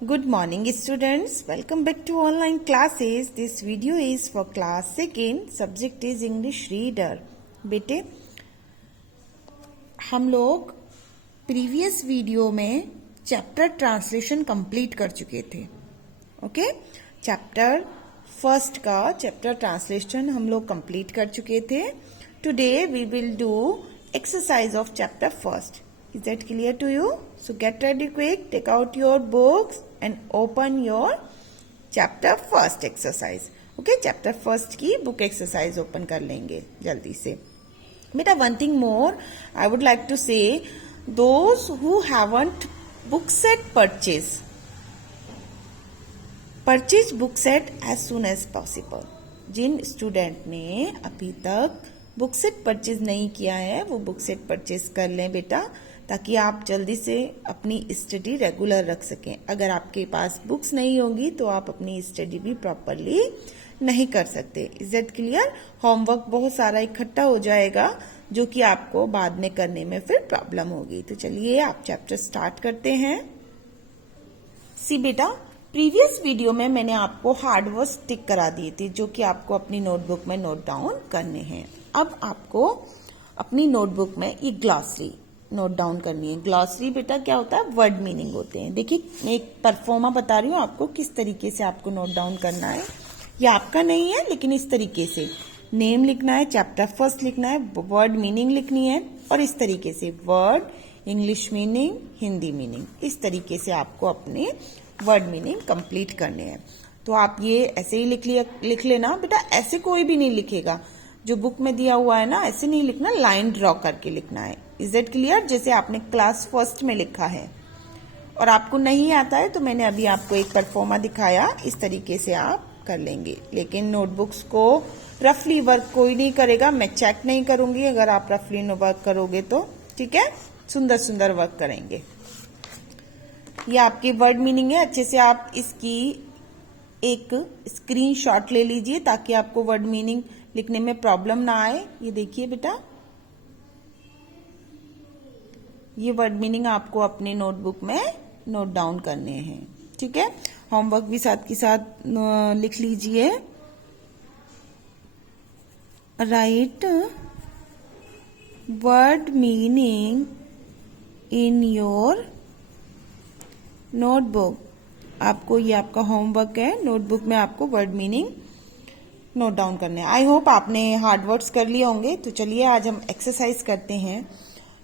Good morning students, welcome back to online classes. This video is for class 2nd, subject is English reader. बेटे हम लोग previous video में chapter translation complete कर चुके थे. Okay, chapter first का chapter translation हम लोग कंप्लीट कर चुके थे. Today we will do exercise of chapter first. Is that clear to you? So get ready quick, take out your books and open your chapter first exercise. Okay, chapter first की book exercise open कर लेंगे जल्दी से. बेटा one thing more I would like to say, those who haven't book set purchase book set as soon as possible. Jin student ने अभी तक book set purchase नहीं किया है वो बुक सेट परचेज कर लें बेटा, ताकि आप जल्दी से अपनी स्टडी रेगुलर रख सकें. अगर आपके पास बुक्स नहीं होंगी तो आप अपनी स्टडी भी प्रॉपरली नहीं कर सकते. Is that clear? होमवर्क बहुत सारा इकट्ठा हो जाएगा जो कि आपको बाद में करने में फिर प्रॉब्लम होगी. तो चलिए आप चैप्टर स्टार्ट करते हैं. सी बेटा, प्रीवियस वीडियो में मैंने आपको हार्ड वर्ड्स टिक करा दिए थे जो कि आपको अपनी नोटबुक में नोट डाउन करने हैं. अब आपको अपनी नोटबुक में ये ग्लॉसरी नोट डाउन करनी है. ग्लॉसरी बेटा क्या होता है? वर्ड मीनिंग होते हैं. देखिए मैं एक परफॉर्मा बता रही हूँ आपको किस तरीके से आपको नोट डाउन करना है. ये आपका नहीं है लेकिन इस तरीके से नेम लिखना है, चैप्टर फर्स्ट लिखना है, वर्ड मीनिंग लिखनी है और इस तरीके से word English meaning, Hindi meaning, इस तरीके से आपको अपने वर्ड मीनिंग कंप्लीट करने हैं. तो आप ये ऐसे ही लिख लेना बेटा. ऐसे कोई भी नहीं लिखेगा, जो बुक में दिया हुआ है ना ऐसे नहीं लिखना, लाइन ड्रॉ करके लिखना है. Is that clear? जैसे आपने क्लास फर्स्ट में लिखा है और आपको नहीं आता है तो मैंने अभी आपको एक परफॉर्मा दिखाया, इस तरीके से आप कर लेंगे. लेकिन नोटबुक्स को रफली वर्क कोई नहीं करेगा, मैं चेक नहीं करूंगी अगर आप रफली वर्क करोगे तो. ठीक है, सुंदर सुंदर वर्क करेंगे. ये आपकी वर्ड मीनिंग है. अच्छे से आप इसकी एक स्क्रीनशॉट ले लीजिए ताकि आपको वर्ड मीनिंग लिखने में प्रॉब्लम ना आए. ये देखिए बेटा, ये वर्ड मीनिंग आपको अपने नोटबुक में नोट डाउन करने हैं. ठीक है, होमवर्क भी साथ के साथ लिख लीजिए. Right word meaning in your notebook. आपको ये आपका होमवर्क है, नोटबुक में आपको वर्ड मीनिंग नोट डाउन करने हैं. आई होप आपने हार्ड वर्ड्स कर लिए होंगे. तो चलिए आज हम एक्सरसाइज करते हैं.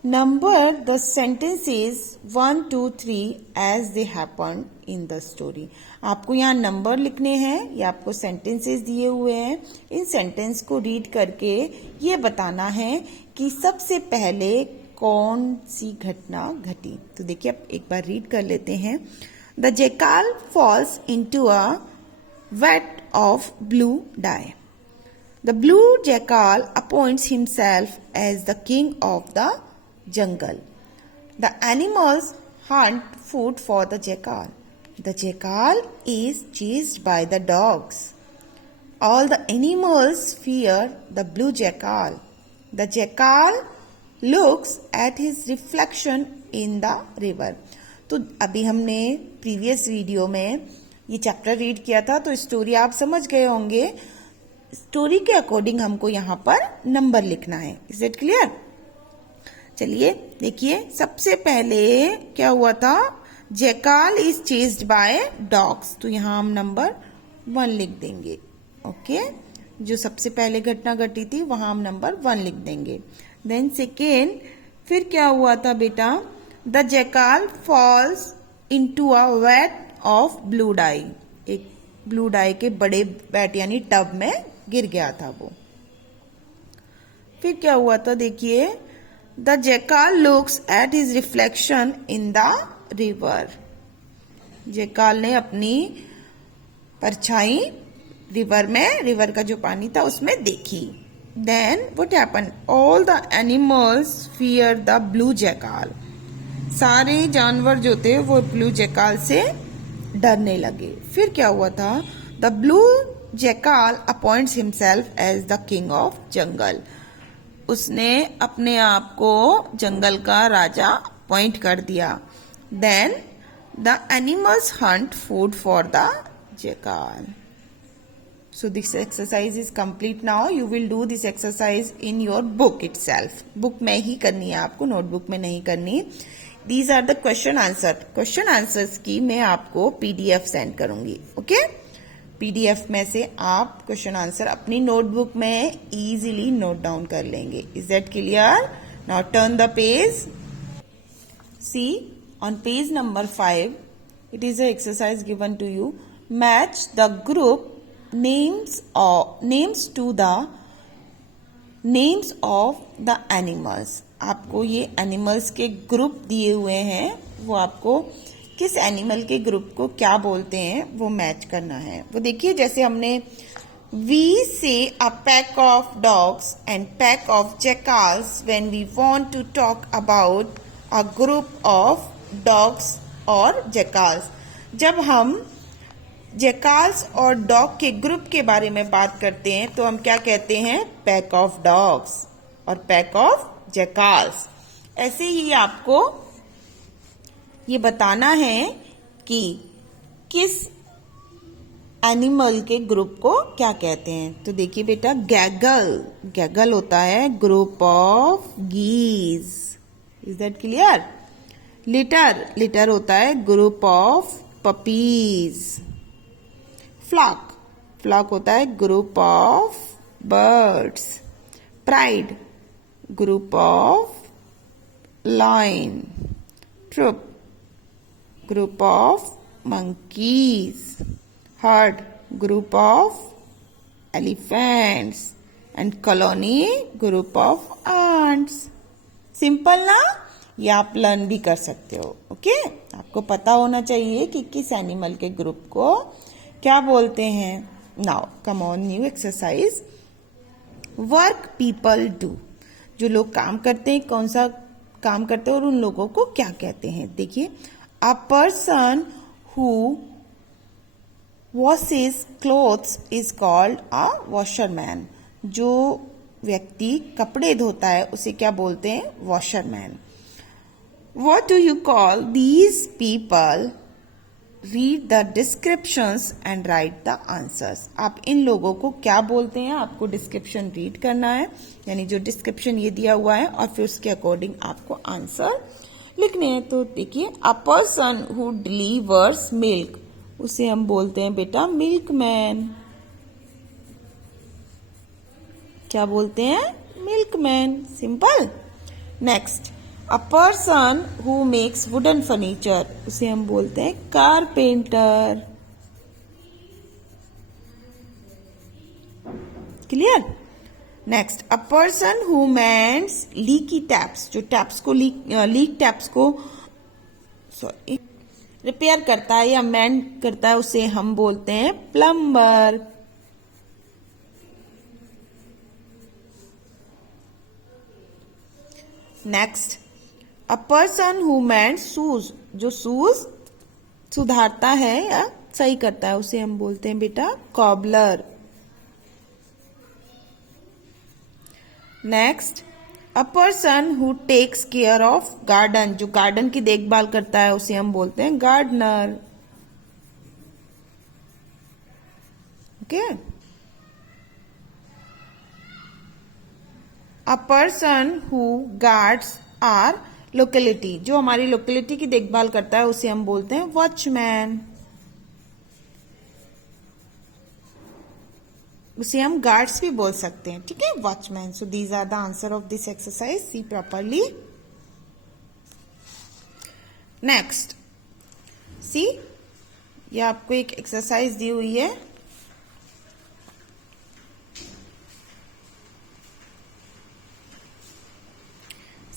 Number the sentences 1, 2, 3 as they happen in the story. आपको यहाँ नंबर लिखने हैं, ये आपको सेंटेंसेस दिए हुए हैं. इन सेंटेंस को रीड करके ये बताना है कि सबसे पहले कौन सी घटना घटी. तो देखिए अब एक बार रीड कर लेते हैं. The jackal falls into a vat of blue dye. The blue jackal appoints himself as the king of the jungle. The animals hunt food for the jackal. The jackal is chased by the dogs. All the animals fear the blue jackal. The jackal looks at his reflection in the river. तो अभी हमने previous video में ये chapter read किया था तो story आप समझ गए होंगे. स्टोरी के अकॉर्डिंग हमको यहाँ पर नंबर लिखना है. Is it clear? चलिए देखिए, सबसे पहले क्या हुआ था? Jackal is chased by dogs. तो यहाँ हम नंबर 1 लिख देंगे. ओके, जो सबसे पहले घटना घटी थी वहां हम नंबर 1 लिख देंगे. देन सेकेंड, फिर क्या हुआ था बेटा? The jackal false into a weight of blue die. एक ब्लू डाई के बड़े बैट यानी टब में गिर गया था वो. फिर क्या हुआ था? देखिए, the jackal looks at his reflection in the river. Jackal ने अपनी परछाई रिवर का जो पानी था उसमें देखी. Then what happen? All the animals fear the blue jackal. सारे जानवर जो थे वो ब्लू जैकाल से डरने लगे. फिर क्या हुआ था? The blue jackal appoints himself as the king of jungle. उसने अपने आप को जंगल का राजा अपॉइंट कर दिया. Then The animals hunt food for the jackal. So this exercise is complete now. You will do this exercise in your book itself. Book में ही करनी है आपको, notebook में नहीं करनी. These are the question answer. Question answers की मैं आपको PDF send करूंगी. Okay? PDF में से आप question answer अपनी notebook में easily note down कर लेंगे. Is that clear? Now turn the page. See, on page number 5, it is an exercise given to you. Match the group names to the names of the animals. आपको ये animals के group दिए हुए हैं, वो आपको किस एनिमल के ग्रुप को क्या बोलते हैं वो मैच करना है. वो देखिए, जैसे हमने we say a pack of dogs and pack of jackals when we want to talk about a group of dogs और jackals. जब हम जैकाल्स और डॉग के ग्रुप के बारे में बात करते हैं तो हम क्या कहते हैं? पैक ऑफ डॉग्स और पैक ऑफ जैकाल्स. ऐसे ही आपको ये बताना है कि किस एनिमल के ग्रुप को क्या कहते हैं. तो देखिए बेटा, गैगल होता है group of geese. Is that clear? Litter होता है ग्रुप ऑफ पपीज. फ्लॉक होता है group of birds. Pride group of lion. Troop group of monkeys. Herd group of elephants. And colony group of ants. Simple ना? ये आप learn भी कर सकते हो. ओके, आपको पता होना चाहिए कि किस एनिमल के ग्रुप को क्या बोलते हैं. Now come on, new exercise. Work people do. जो लोग काम करते हैं, कौन सा काम करते हैं और उन लोगों को क्या कहते हैं. देखिए, a person who washes clothes is called a washerman. जो व्यक्ति कपड़े धोता है उसे क्या बोलते हैं? Washerman. What do you call these people? Read the descriptions and write the answers. आप इन लोगों को क्या बोलते हैं आपको डिस्क्रिप्शन रीड करना है, यानी जो डिस्क्रिप्शन ये दिया हुआ है और फिर उसके अकॉर्डिंग आपको आंसर लिखने हैं. तो देखिए, a person who delivers milk, उसे हम बोलते हैं बेटा मिल्कमैन. क्या बोलते हैं? Milkman. Simple. Next, a person who makes wooden furniture, उसे हम बोलते हैं carpenter. Clear? Next, a person who mends leaky taps, जो टैप्स को लीक टैप्स को रिपेयर करता है या मेंट करता है, उसे हम बोलते हैं plumber. Next, a person who mends shoes, जो शूज सुधारता है या सही करता है, उसे हम बोलते हैं बेटा cobbler. Next, a person who takes care of garden, जो गार्डन की देखभाल करता है उसे हम बोलते हैं gardener. Okay. A person who guards our locality, जो हमारी लोकेलिटी की देखभाल करता है उसे हम बोलते हैं वॉचमैन. उसे हम गार्ड्स भी बोल सकते हैं. ठीक है, watchman. So these are the answer of this exercise. See properly. Next, see, ये आपको एक एक्सरसाइज दी हुई है.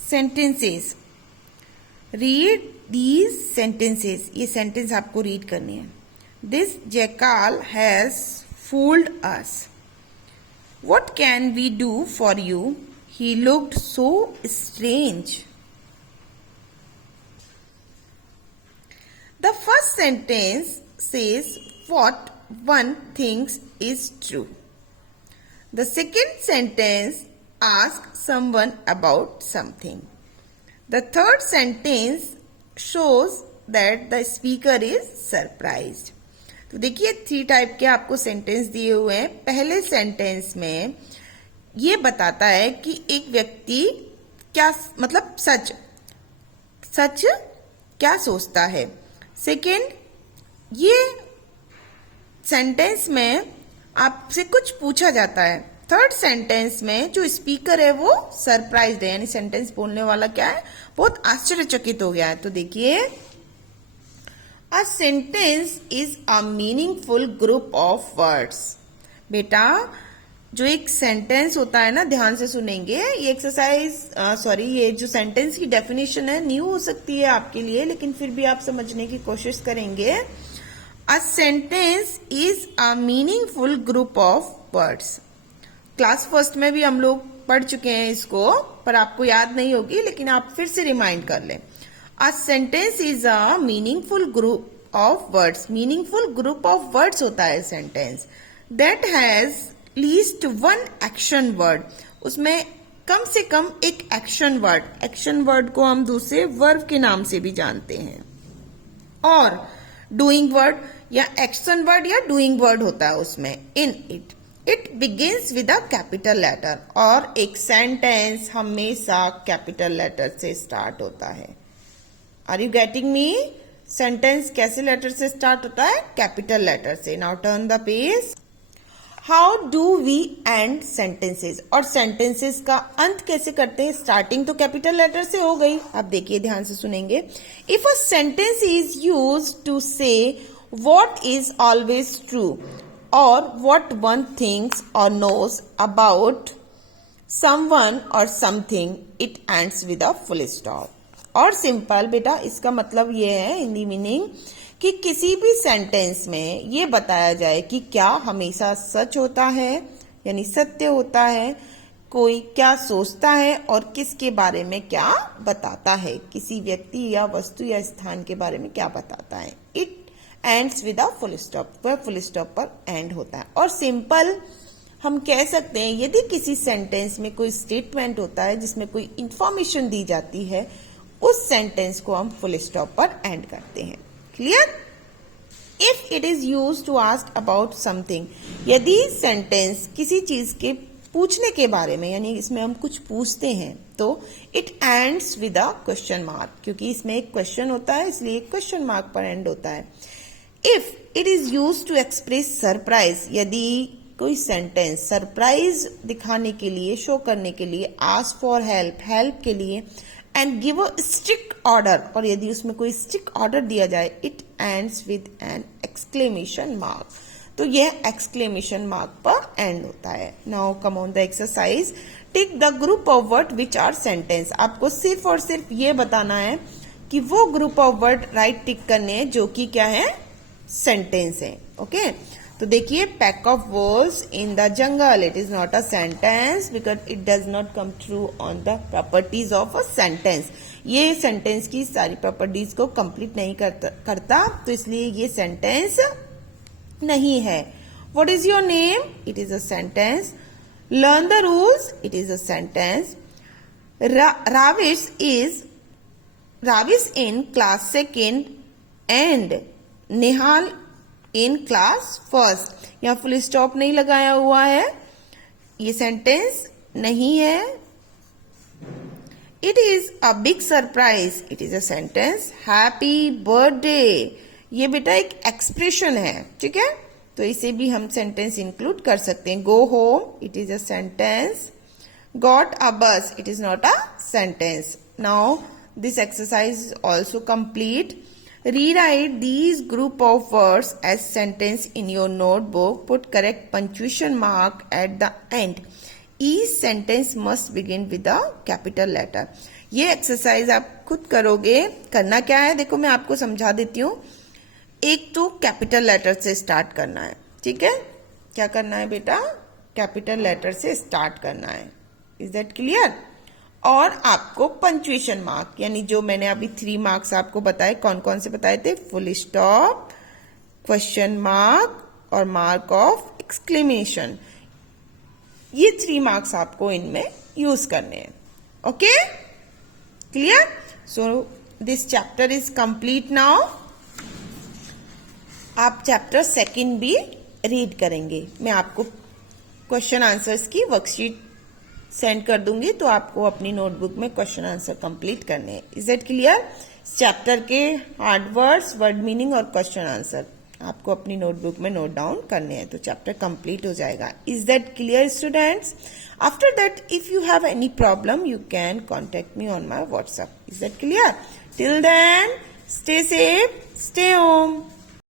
सेंटेंसेस. Read these sentences. ये सेंटेंस आपको रीड करनी है. This jackal has fooled us. What can we do for you? He looked so strange. The first sentence says what one thinks is true. The second sentence asks someone about something. The third sentence shows that the speaker is surprised. तो देखिए 3 type के आपको sentence दिए हुए हैं। पहले sentence में ये बताता है कि एक व्यक्ति क्या, मतलब सच क्या सोचता है। सेकेंड, ये सेंटेंस में आपसे कुछ पूछा जाता है। थर्ड सेंटेंस में जो स्पीकर है वो सरप्राइज्ड है, यानी सेंटेंस बोलने वाला क्या है, बहुत आश्चर्यचकित हो गया है। तो देखिए, अ sentence is a meaningful group of words. बेटा जो एक सेंटेंस होता है ना, ध्यान से सुनेंगे, ये एक्सरसाइज ये जो सेंटेंस की डेफिनेशन है न्यू हो सकती है आपके लिए, लेकिन फिर भी आप समझने की कोशिश करेंगे। अ sentence is a meaningful group of words. Class first में भी हम लोग पढ़ चुके हैं इसको, पर आपको याद नहीं होगी, लेकिन आप फिर से रिमाइंड कर लें। अ sentence is a meaningful group of words. Meaningful group of words होता है sentence that has least one action word. उसमें कम से कम एक एक्शन वर्ड को हम दूसरे वर्ब के नाम से भी जानते हैं, और डूइंग वर्ड या एक्शन वर्ड या डूइंग वर्ड होता है उसमें। In it begins with a capital letter. और एक सेंटेंस हमेशा कैपिटल लेटर से स्टार्ट होता है। Are you getting me? Sentence कैसे लेटर से स्टार्ट होता है? कैपिटल लेटर से। Now turn the page. How do we end sentences. और सेंटेंसेस का अंत कैसे करते हैं? स्टार्टिंग तो कैपिटल लेटर से हो गई। अब देखिए, ध्यान से सुनेंगे। If a sentence is use to say what is always true or what one thinks or knows about someone or something, it ends with a full stop. और सिंपल बेटा इसका मतलब ये है, हिंदी मीनिंग, कि किसी भी सेंटेंस में ये बताया जाए कि क्या हमेशा सच होता है, यानी सत्य होता है, कोई क्या सोचता है और किसके बारे में क्या बताता है, किसी व्यक्ति या वस्तु या स्थान के बारे में क्या बताता है। It ends with a full stop. वह फुल स्टॉप पर एंड होता है। और सिंपल हम कह सकते हैं, यदि किसी सेंटेंस में कोई स्टेटमेंट होता है जिसमें कोई इंफॉर्मेशन दी जाती है, उस सेंटेंस को हम फुल स्टॉप पर एंड करते हैं। Clear? If it is use to ask about something, यदि सेंटेंस किसी चीज के पूछने के बारे में, यानी इसमें हम कुछ पूछते हैं, तो it ends with a question mark. क्योंकि इसमें एक क्वेश्चन होता है, इसलिए क्वेश्चन मार्क पर एंड होता है। If it is use to express surprise, यदि कोई सेंटेंस सरप्राइज दिखाने के लिए, शो करने के लिए, आस्क फॉर हेल्प के लिए, and give a strict order, और यदि उसमें कोई स्ट्रिक्ट ऑर्डर दिया जाए, it ends with an exclamation mark. तो यह एक्सक्लेमेशन मार्क पर एंड होता है। Now come on the exercise. Tick the group of word which are sentence. आपको सिर्फ और सिर्फ ये बताना है कि वो group of word right tick करने हैं जो कि क्या है, सेंटेंस है। ओके, तो देखिए, pack of walls in the jungle, it is not a sentence because it does not come true on the properties of a sentence. ये सेंटेंस की सारी प्रॉपर्टीज को कंप्लीट नहीं करता, तो इसलिए ये सेंटेंस नहीं है। What is your name? It is a sentence. Learn the rules, it is a sentence. Rubbish in class second and Nihal in class first. यहाँ फुल स्टॉप नहीं लगाया हुआ है, ये सेंटेंस नहीं है। It is a big surprise, it is a sentence. Happy birthday, ये बेटा एक एक्सप्रेशन है, ठीक है, तो इसे भी हम सेंटेंस इंक्लूड कर सकते हैं। Go home, it is a sentence. Got a bus, it is not a sentence. Now this exercise is also complete. Rewrite these group of words as sentence in your notebook. Put correct punctuation mark at the end. Each sentence must begin with a capital letter. ये exercise आप खुद करोगे। करना क्या है, देखो मैं आपको समझा देती हूँ। एक तो कैपिटल लेटर से स्टार्ट करना है, ठीक है? क्या करना है बेटा? कैपिटल लेटर से स्टार्ट करना है। Is that clear? और आपको पंक्चुएशन मार्क, यानी जो मैंने अभी 3 मार्क्स आपको बताए, कौन कौन से बताए थे? फुल स्टॉप, क्वेश्चन मार्क और मार्क ऑफ एक्सक्लेमेशन। ये 3 मार्क्स आपको इनमें यूज करने हैं। Okay, clear? So this chapter is complete now. आप चैप्टर सेकंड भी रीड करेंगे. मैं आपको क्वेश्चन आंसर्स की वर्कशीट सेंड कर दूंगी, तो आपको अपनी नोटबुक में क्वेश्चन आंसर कंप्लीट करने हैं. Is that clear? चैप्टर के हार्ड वर्ड्स, वर्ड मीनिंग और क्वेश्चन आंसर आपको अपनी नोटबुक में नोट डाउन करने हैं, तो चैप्टर कंप्लीट हो जाएगा. Is that clear students? After that if you have any problem you can contact me on my WhatsApp. Is that clear? Till then stay safe, stay home.